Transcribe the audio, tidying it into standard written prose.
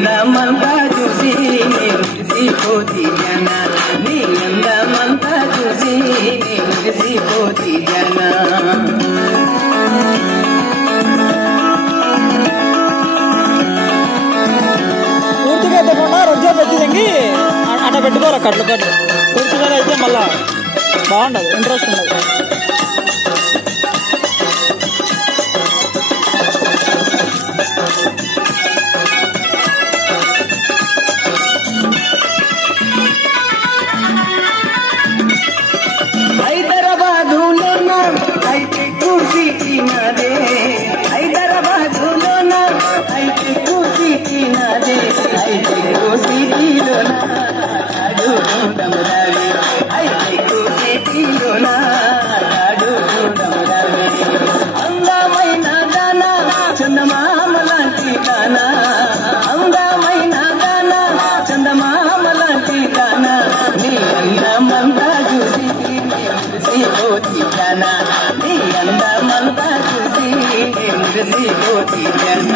అందమంతా చూసి మురిసిపోతి జన నీ అందమంతా చూసి మురిసిపోతి జన పూర్తిగా ఎత్తకుండా రొజ్జా పెట్టి తెంగి అట్ట పెట్టుకోవాలి కట్లు కట్లు పూర్తిగా అయితే మళ్ళా బాగుండదు ఇంట్రెస్ట్ ఉండదు. హైదరాబాదులోన అయితే కూసి తినదే హైదరాబాదులోన అయితే కూసి తినదే అయితే కూసి తీలోన అడుగుడమురావే అయితే కూసి తీలోన అడుగుడమురావే అందమైన దానా చందమామ లాంటి దానా అందమైన దానా చందమామ లాంటి దానా నీ అందమంతా చూసి మురిసిపోతి జన నీ అందమంతా చూసి మురిసిపోతి జన